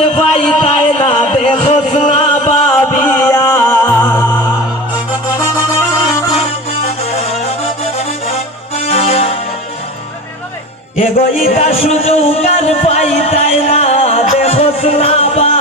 আর ভাই তাই না দেখোস না বাবিয়া। এগোইতা সুযোগ আর পাই তাই না দেখোস না বা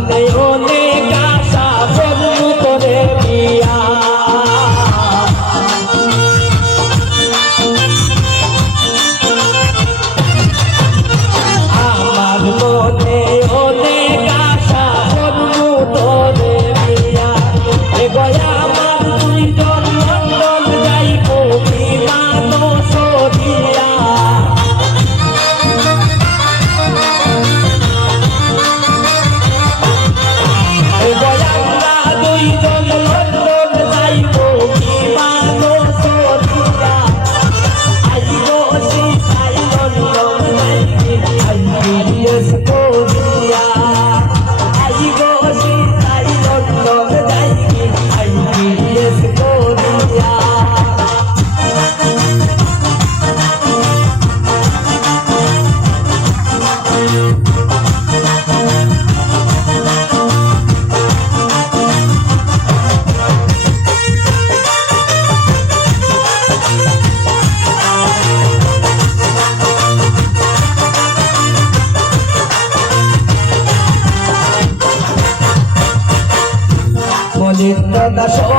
નહીં ઓલે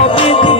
Oh,